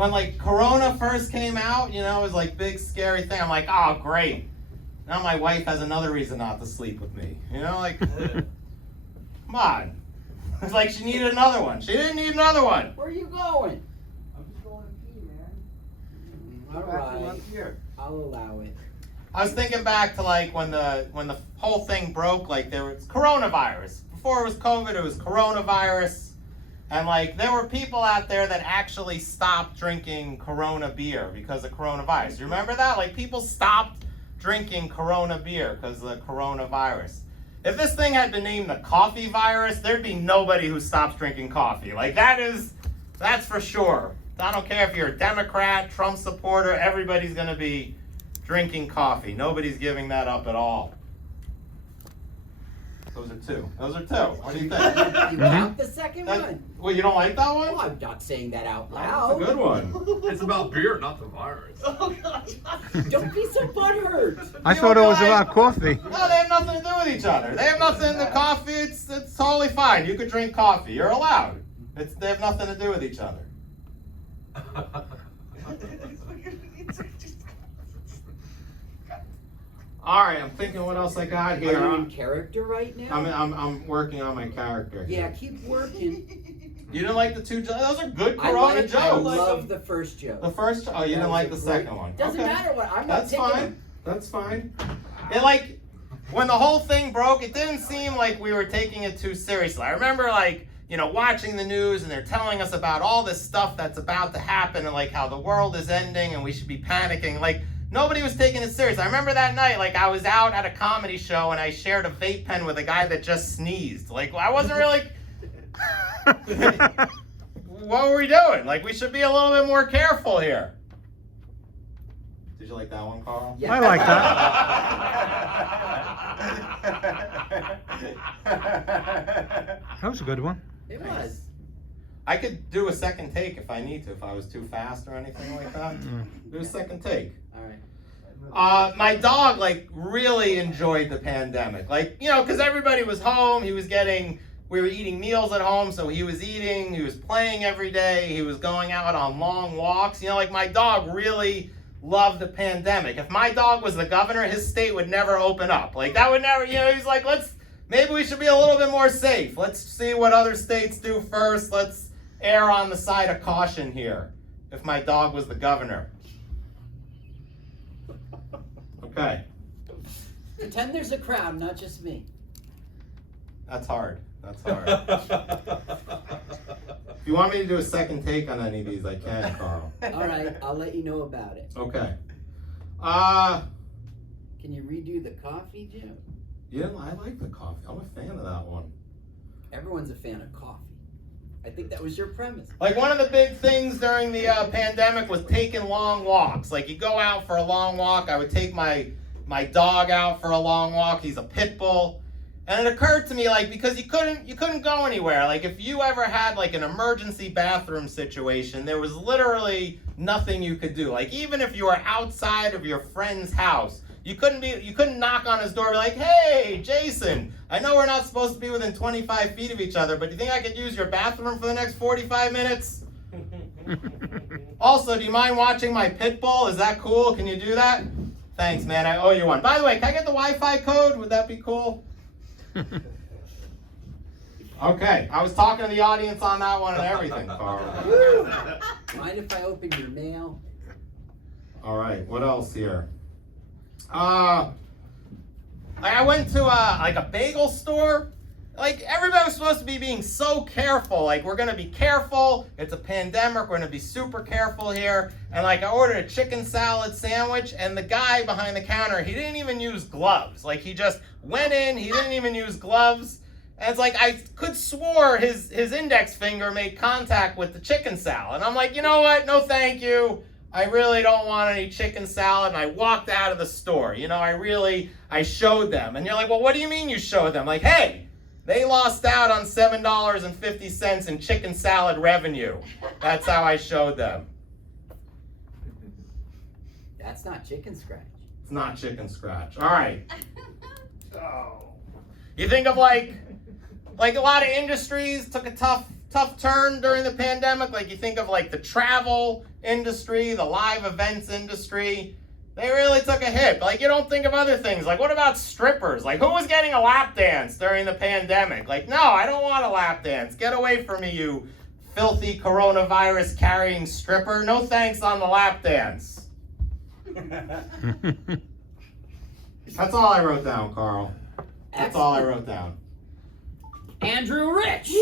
when like Corona first came out, you know, it was like big scary thing. I'm like, oh great. Now my wife has another reason not to sleep with me. You know, like, come on. It's like she needed another one. She didn't need another one. Where are you going? I'm just going to pee, man. All right. Here. I'll allow it. I was thinking back to like when the whole thing broke, like there was coronavirus. Before it was COVID, it was coronavirus. And like there were people out there that actually stopped drinking Corona beer because of coronavirus. You remember that? Like people stopped drinking Corona beer because of the coronavirus. If this thing had been named the coffee virus, there'd be nobody who stops drinking coffee. Like that's for sure. I don't care if you're a Democrat, Trump supporter, everybody's gonna be drinking coffee. Nobody's giving that up at all. Those are two. What do you think? You got the second one. Well, you don't like that Oh, one? I'm not saying that out That's a loud. good one. It's about beer, not the virus. Don't be so butthurt. I thought it was about coffee. No, they have nothing to do with each other. They have nothing to coffee. It's totally fine. You could drink coffee. You're allowed. They have nothing to do with each other. All right, I'm thinking what else I got here. Are you in character right now? I'm working on my character. Yeah, Here. keep working. You didn't like the two jokes? Those are good I Corona jokes. love the first joke. The first? Oh, you That didn't was like a the great- second one. Doesn't Okay. matter what. I'm not That's taking fine. it. That's fine. It like when the whole thing broke, it didn't seem like we were taking it too seriously. I remember like, you know, watching the news and they're telling us about all this stuff that's about to happen and like how the world is ending and we should be panicking. Like nobody was taking it serious. I remember that night, like I was out at a comedy show and I shared a vape pen with a guy that just sneezed. Like I wasn't really. What were we doing? Like we should be a little bit more careful here. Did you like that one, Carl? Yeah. I like that. That was a good one. It was. I could do a second take if I need to, if I was too fast or anything like that. Do a second take. All right. My dog like really enjoyed the pandemic. Like, you know, because everybody was home. We were eating meals at home, so he was eating, he was playing every day, he was going out on long walks. You know, like my dog really loved the pandemic. If my dog was the governor, his state would never open up. Like that would never, you know, he's like, maybe we should be a little bit more safe. Let's see what other states do first. Let's err on the side of caution here. If my dog was the governor. Okay, Pretend there's a crowd, not just me. that's hard. That's hard. If you want me to do a second take on any of these, I can, Carl. All right, I'll let you know about it. Okay. Can you redo the coffee joke? Yeah, I like the coffee. I'm a fan of that one. Everyone's a fan of coffee. I think that was your premise. Like one of the big things during the pandemic was taking long walks. Like you go out for a long walk. I would take my dog out for a long walk. He's a pit bull. And it occurred to me, like, because you couldn't go anywhere. Like, if you ever had, like, an emergency bathroom situation, there was literally nothing you could do. Like, even if you were outside of your friend's house, you couldn't knock on his door and be like, hey, Jason, I know we're not supposed to be within 25 feet of each other, but do you think I could use your bathroom for the next 45 minutes? Also, do you mind watching my pit bull? Is that cool? Can you do that? Thanks, man. I owe you one. By the way, can I get the Wi-Fi code? Would that be cool? Okay, I was talking to the audience on that one and everything, Carl. Mind if I open your mail? All right, what else here? I went to a bagel store. Like everybody was supposed to be being so careful. Like we're gonna be careful. It's a pandemic. We're gonna be super careful here. And like I ordered a chicken salad sandwich, and the guy behind the counter, he didn't even use gloves. Like he just went in. He didn't even use gloves. And it's like I could swore his index finger made contact with the chicken salad. And I'm like, you know what? No, thank you. I really don't want any chicken salad. And I walked out of the store. You know, I showed them. And you're like, well, what do you mean you showed them? Like, hey. They lost out on $7.50 in chicken salad revenue. That's how I showed them. That's not chicken scratch. It's not chicken scratch. All right. Oh. You think of like a lot of industries took a tough tough turn during the pandemic. Like you think of like the travel industry, the live events industry. They really took a hit. Like you don't think of other things. Like what about strippers? Like who was getting a lap dance during the pandemic? Like no, I don't want a lap dance. Get away from me, you filthy coronavirus carrying stripper. No thanks on the lap dance. That's all I wrote down, Carl. That's all I wrote down. Andrew Rich.